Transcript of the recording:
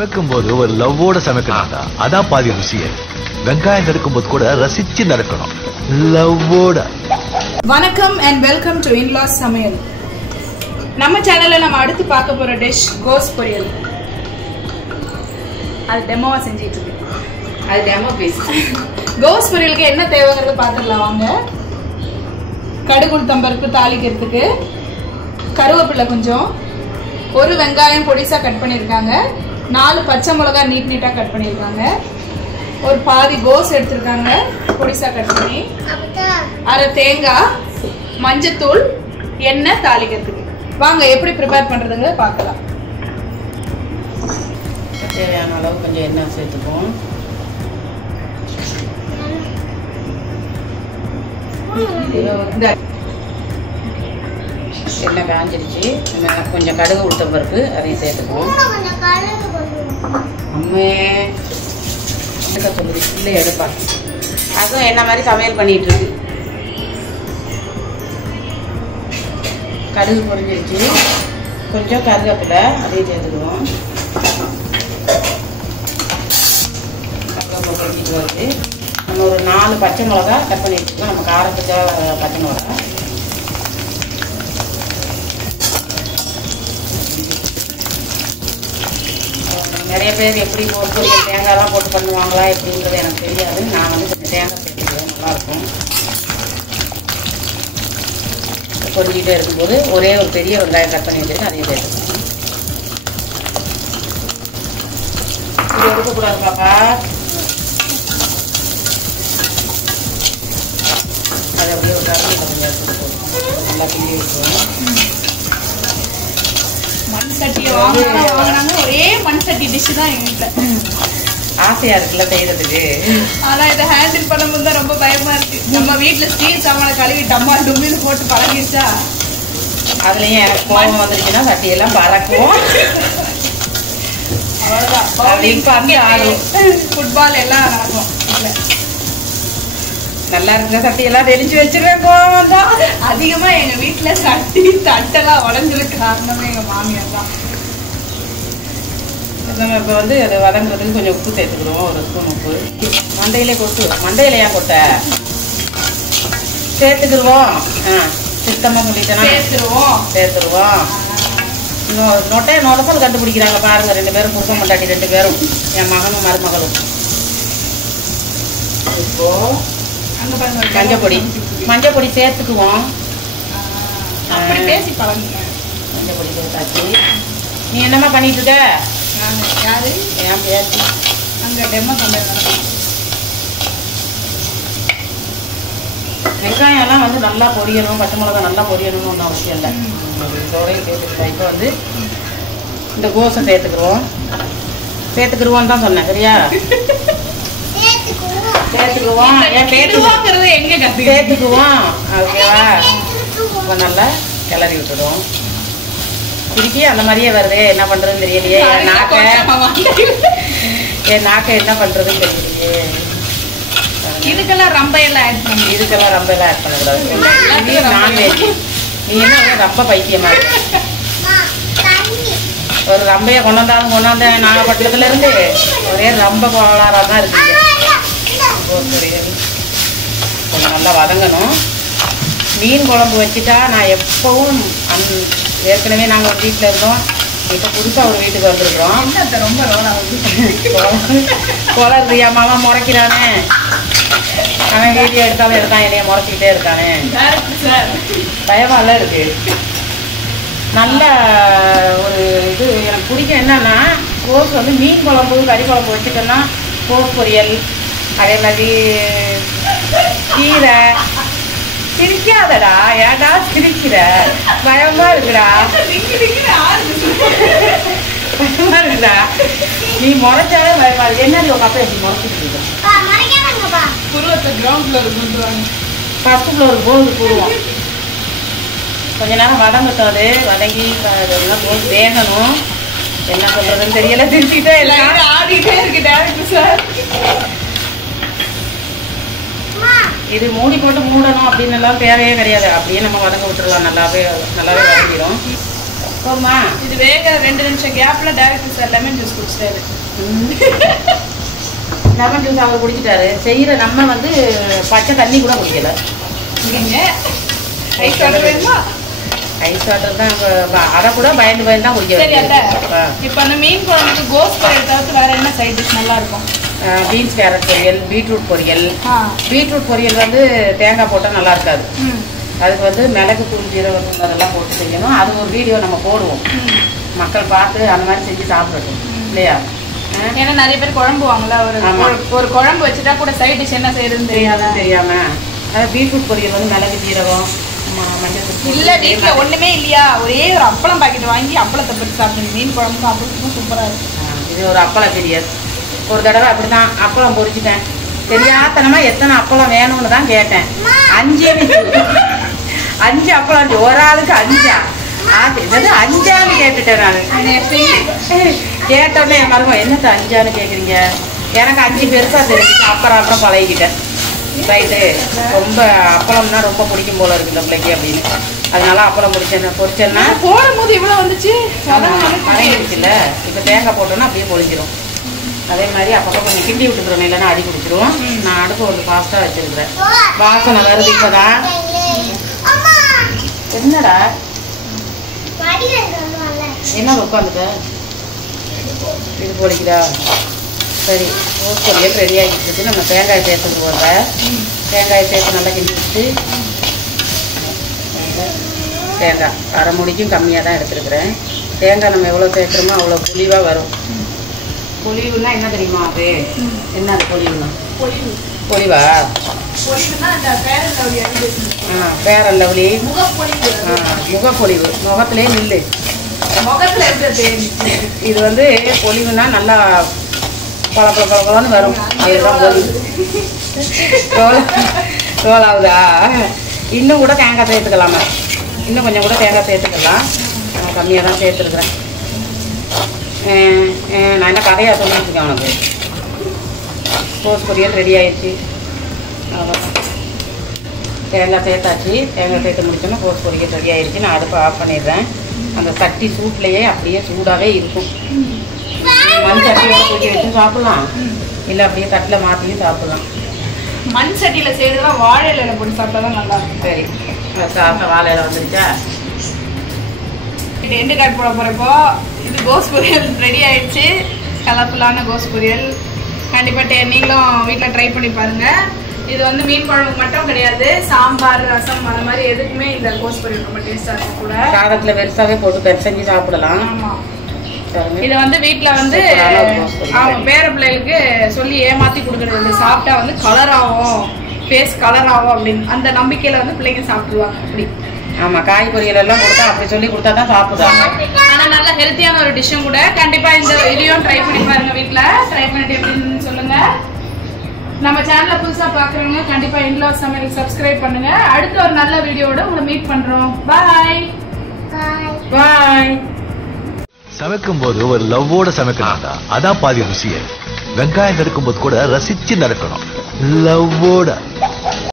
சமைக்கும் போது ஒரு லவ்வோட சமைக்கணும்டா. அதான் பாதி ருசியே. வெங்காயம் நறுக்கும் போது கூட ரசிச்சு நடக்கணும், லவ்வோட. வணக்கம் அண்ட் வெல்கம் டு இன்லாஸ் சமையல். நம்ம சேனல்ல நம்ம அடுத்து பார்க்க போற டிஷ் கோஸ் பொரியல். அது டெமோவா செஞ்சிட்டு இருக்கு. அது டெமோ பீஸ். கோஸ் பொரியலுக்கு என்ன தேவைங்கிறத பார்த்துக்கலாம் வாங்க. கடுகு உளுத்தம்பருப்பு தாளிக்கிறதுக்கு, கருவேப்பிலை கொஞ்சம், ஒரு வெங்காயம் பொடிசா கட் பண்ணியிருக்காங்க, 4 பச்சை மிளகா நீட்டா கட் பண்ணியிருக்காங்க, ஒரு பாதி கோஸ் எடுத்திருக்காங்க பொடிசா கட் பண்ணி, அரை தேங்காய், மஞ்சத்தூள், எண்ணெய் தாளிக்கிறதுக்கு. வாங்க எப்படி ப்ரிப்பேர் பண்றதுங்க பார்க்கலாம். தேவையான அளவு கொஞ்சம் எண்ணெய் சேர்த்துப்போம். எண்ணெய் காஞ்சிருச்சு. கொஞ்சம் கடுகு உளுத்தம் பருப்பு அதையும் சேர்த்துப்போம். அம்மே சொல்லுது இல்லை எடுப்பா. அதுவும் என்ன மாதிரி சமையல் பண்ணிட்டு இருக்கு. கடுகு பொரிஞ்சிருச்சு. கொஞ்சம் கருவேப்பிலை அதையும் சேர்த்துக்குவோம். கருவேப்பிலை பொரிஞ்சிட்டு வருது. நம்ம ஒரு 4 பச்சை மிளகா கட் பண்ணி வச்சுக்கோம். நம்ம காரத்துக்காக பச்சை மிளகா. நிறைய பேர் எப்படி பொரியல் தேங்காய்லாம் போட்டு பண்ணுவாங்களா எப்படின்றது எனக்கு தெரியாது. நான் வந்து கொஞ்சம் தேங்காய் சேர்த்துக்குவேன், நல்லாயிருக்கும். பொரிஞ்சிக்கிட்டே இருக்கும்போது ஒரே ஒரு பெரிய வெங்காயம் கட் பண்ணி வச்சுருக்கேன், அதையும் சேர்த்துக்கணும். இது எடுக்கக்கூடாது பாப்பா. அதை அப்படியே ஒரு கரண்டியில் கொஞ்சம் எடுத்துட்டு போடுவோம். நல்லா கிண்டி விட்டுருவோம். மண் சட்டியை வாங்கினாங்க. ஒரே மண் சட்டி டிஷ் தான் எங்க வீட்டுல. ஆசையா இருக்குல்ல செய்யறதுக்கு. ஆனா இதை ஹேண்டில் பண்ணும்போது தான் ரொம்ப பயமா இருக்கு. நம்ம வீட்டுல ஸ்டீல் சாமான கழுவி டம்மா டும்மின்னு போட்டு பழகிடுச்சா, அதுலயும் எனக்கு கோபம் வந்துருச்சுன்னா சட்டியெல்லாம் பறக்கும். ஃபுட்பால் எல்லாம் நடக்கும். நல்லா இருக்கிற சட்டியெல்லாம் தெளிச்சு வச்சிருவேன். கோபம் தான் அதிகமா எங்க வீட்டுல சட்டி தட்டெல்லாம் உடஞ்சிருக்கு. காரணமே எங்க மாமியார் தான். நம்ம இப்போ வந்து அதை வதங்குறதுக்கு கொஞ்சம் உப்பு சேர்த்துக்கிடுவோம். ஒரு ஸ்பூன் உப்பு. மண்டையிலே கொட்டு. மண்டையில ஏன் கொட்ட சேர்த்துக்கிடுவோம். சுத்தமாக முடித்தனா சேர்த்துருவோம். நொட்டப்பல் கண்டுபிடிக்கிறாங்க பாருங்க. 2 பேரும் புருஷன் பொண்டாட்டி 2 பேரும், என் மகனும் மருமகளும். இப்போ மஞ்சள் பொடி சேர்த்துக்குவோம். பேசி பழகுங்க. மஞ்சள் பொடி சேர்த்தாச்சு. நீ என்னம்மா பண்ணிட்டு இருக்க? யாரு? ஏன் பேசி அங்க டெமோ பண்ணுறாங்க. வெங்காயம் எல்லாம் வந்து நல்லா பொரியணும், பச்சை மிளகா நல்லா பொரியணும்னு ஒன்றும் அவசியம் இல்லை. இதோடையும் சேர்த்துக்கிட்டேன். இப்போ வந்து இந்த கோஸை சேர்த்துக்கிடுவோம் தான் சொன்னேன். சரியா? சேர்த்துக்குவோம். சேர்த்துக்குவோம். ஓகேவா? இப்போ நல்லா கிளறி விட்டுடுவோம். திருப்பி அந்த மாதிரியே வருது. என்ன பண்றதுன்னு தெரியலையே. என் நாக்கை என்ன பண்றதுன்னு தெரியலையே. இதுக்கெல்லாம் ரம்பையெல்லாம் ஆட் பண்ணக்கூடாது. நான்வெஜ். நீ என்ன ரொம்ப பைத்தியமா இருக்கு. ஒரு ரம்பையை கொண்டாந்து நாகப்பட்டினத்துல இருந்து ஒரே ரொம்ப கோளாறாக தான் இருக்குது. கொஞ்சம் நல்லா வதங்கணும். மீன் குழம்பு வச்சுட்டா நான் எப்பவும் ஏற்கனவே நாங்கள் ஒரு வீட்டில் இருந்தோம். இப்போ புதுசாக ஒரு வீட்டுக்கு வந்திருக்கிறோம். ரொம்ப குளருது. என் மாமா முறைக்கிறானே. அவன் வீடியோ எடுத்தாலும் எடுத்தான், என்னைய முறைச்சிக்கிட்டே இருக்கானே. பயமாலாம் இருக்கு. நல்ல ஒரு இது எனக்கு பிடிக்கும். என்னன்னா கோஸ் வந்து மீன் குழம்பு கறி குழம்பு வச்சுட்டோன்னா கோஸ் பொரியல், அதே மாதிரி கீரை. சிரிக்காதடா, ஏடா சிரிக்கிற? பயமா இருக்குடா, பயமா இருக்குடா. நீ முறைச்சாலே பயமா இருக்கு. என்ன உங்க அப்பா எப்படி முறைச்சிட்டு ஃபர்ஸ்ட் ஃப்ளோருக்கு போகுது போடுவோம். கொஞ்ச நேரம் வதங்கட்டும். அது வதங்கி அதெல்லாம் போட்டு வேகணும். என்ன சொல்றதுன்னு தெரியல. திருச்சிட்டே எல்லாம் ஆடிட்டே இருக்கு டேரக்டர் சார். இது மூடி போட்டு மூடணும் அப்படின்னு எல்லாம் தேவையே கிடையாது. அப்படியே நம்ம வதங்க விட்டுடலாம். நல்லாவே வதங்கிடும். போமா இது வேக 2 நிமிஷம் கேப்ல டைரக்டர் சார் லெமன் ஜூஸ் குடிச்சிட்டாரு. லெமன் ஜூஸ் அவர் குடிச்சிட்டாரு. செய்யற நம்ம வந்து பச்சை தண்ணி கூட குடிக்கல. ஐஸ் வாட்டர் வேணுமா? ஐஸ் வாட்டர் தான் அதை கூட பயந்து தான் சரி அத்தை, குடிக்க. இப்போ அந்த மீன் குழம்புக்கு கோஸ் பொரியல் தவிர்த்து வேற என்ன சைட் டிஷ் நல்லா இருக்கும்? பீன்ஸ் கேரட் பொரியல், பீட்ரூட் பொரியல். பீட்ரூட் பொரியல் வந்து தேங்காய் போட்டால் நல்லா இருக்காது. அதுக்கு வந்து மிளகு தூள் ஜீரகம் அதெல்லாம் போட்டு செய்யணும். அது ஒரு வீடியோ நம்ம போடுவோம், மக்கள் பார்த்து அந்த மாதிரி செஞ்சு சாப்பிடட்டும் இல்லையா? ஏன்னா நிறைய பேர் குழம்புவாங்களா, ஒரு குழம்பு வச்சுட்டா கூட சைட் டிஷ் என்ன செய்யறதுன்னு தெரியாம. அதாவது பீட்ரூட் பொரியல் வந்து மிளகு ஜீரகம் மஞ்சள் இல்ல வீட்டுல ஒண்ணுமே இல்லையா, ஒரே ஒரு அப்பளம் பாக்கெட் வாங்கி அப்பளத்தை போட்டு சாப்பிடுங்க. மீன் குழம்புக்கும் அப்பளத்துக்கும் சூப்பரா இருக்கும். இது ஒரு அப்பளம் பிரியர். ஒரு தடவை அப்படிதான் அப்பளம் பொரிச்சிட்டேன். தெரியாதனமா எத்தனை அப்பளம் வேணும்னு தான் கேட்டேன். 5 அப்பளம், ஒரு ஆளுக்கு 5. அது 5ஆன்னு கேட்டுட்டேன் நான். கேட்டோடனே என் மருமகன் என்னத்த 5ஆன்னு கேட்குறீங்க? எனக்கு 5 பெருசா தெரிஞ்சிச்சு. அப்புறம் பழகிக்கிட்டேன். ரைட்டு, ரொம்ப அப்பளம்னா ரொம்ப பிடிக்கும் போல இருக்கு இந்த பிள்ளைக்கு அப்படின்னு. அதனால அப்பளம் பொரிச்சேன்னா போடும் போது இவ்வளவு வந்துச்சு, மறைஞ்சிருச்சுல்ல. இப்போ தேங்காய் போட்டோன்னா அப்படியே பொழிஞ்சிரும். அதே மாதிரி அப்பப்போ கொஞ்சம் கிண்டி விட்டுக்கிறோம், இல்லைன்னா அடி பிடிச்சிரும். நான் அடுப்பு ஒரு ஃபாஸ்ட்டாக வச்சிருக்கிறேன். வாசனை வருது இப்போதான். என்னடா என்ன உட்காந்துக்க இது பொழிக்குதா? சரி, கோஸ் பொரியல் ரெடி ஆகிட்டு இருக்கு. நம்ம தேங்காய் சேர்த்துட்டு போடுறேன். தேங்காய் சேர்த்து நல்லா கிண்டி வச்சு, தேங்காய் அரை முடிக்கும் கம்மியாக தான் எடுத்துருக்குறேன். தேங்காய் நம்ம எவ்வளோ சேர்க்குறோமோ அவ்வளோ புளிவாக வரும். பொலிவுன்னா என்ன தெரியுமா? அது என்ன? அது பொலிவுனா பொலிவா? ஃபேர் அண்ட் லவ்லி முகப்பொலிவு. முகத்திலே நில்லு. இது வந்து பொலிவுனா நல்லா பழப்பழன்னு வரும். அதுதான் பொலிவு. ரோலாகுதா? இன்னும் கூட தேங்காய் சேர்த்துக்கலாமா? இன்னும் கொஞ்சம் கூட தேங்காய் சேர்த்துக்கலாம். கம்மியாக தான் சேர்த்துருக்குறேன். நான் என்ன கதையாக சொல்லிட்டு இருக்கேன் உனக்கு. கோஸ் பொரியல் ரெடி ஆயிடுச்சு. அவ்வளோதான், தேங்காய் சேர்த்தாச்சு. தேங்காய் சேர்த்து முடிச்சோன்னா கோஸ் பொரியல் ரெடி ஆயிடுச்சு. நான் அடுப்பை ஆஃப் பண்ணிடுறேன். அந்த சட்டி சூட்லேயே அப்படியே சூடாகவே இருக்கும். மண் சட்டியோட தூக்கி வச்சு சாப்பிட்லாம், இல்லை அப்படியே தட்டில் மாற்றியும் சாப்பிட்லாம். மண் சட்டியில் செய்யறதுலாம் வாழை இலையில போட்டு சாப்பிட்டா தான் நல்லா இருக்கும். சரி, சாப்பிட்டா வாழை இலை வந்துருச்சா? எண்டு கார்டு போட போகிறப்போ இது கோஸ் பொரியல் ரெடி ஆயிடுச்சு. கலர்ஃபுல்லான கோஸ் பொரியல். கண்டிப்பாக நீங்களும் வீட்டில் ட்ரை பண்ணி பாருங்கள். இது வந்து மீன் குழம்பு மட்டும் கிடையாது, சாம்பார், ரசம் அந்த மாதிரி எதுக்குமே இந்த கோஸ் பொரியல் ரொம்ப டேஸ்ட்டாக இருக்கும். கூட சாதத்தில் வெறுசாவே போட்டு பெருசெஞ்சு சாப்பிடலாம். ஆமாம், இதை வந்து வீட்டில் வந்து அவங்க பேர பிள்ளைகளுக்கு சொல்லி ஏமாற்றி கொடுக்குறது. சாப்பிட்டா வந்து கலர் ஆகும், ஃபேஸ் கலர் ஆகும் அப்படின்னு அந்த நம்பிக்கையில் வந்து பிள்ளைங்க சாப்பிடுவாங்க. அப்படி ஆமாம், காய் பொரியல் எல்லாம் கொடுத்தா அப்படி சொல்லி கொடுத்தா தான் சாப்பிடுவாங்க. ஆனால் நல்ல ஹெல்த்தியான ஒரு டிஷ்ஷும் கூட. கண்டிப்பாக இந்த இதையும் ட்ரை பண்ணி பாருங்க. வீட்டில் ட்ரை பண்ணிட்டு எப்படின்னு சொல்லுங்க. நம்ம சேனலை புதுசாக பார்க்குறவங்க கண்டிப்பாக இன்லாஸ் சமையல் சப்ஸ்கிரைப் பண்ணுங்க. அடுத்த ஒரு நல்ல வீடியோட உங்களை மீட் பண்ணுறோம். பாய் பாய். சமைக்கும் போது ஒரு லவ்வோட சமைக்கணும்டா, அதான் பாதி ருசியே. வெங்காயம் நறுக்கும் போது கூட ரசிச்சு நறுக்கணும், லவ்வோட.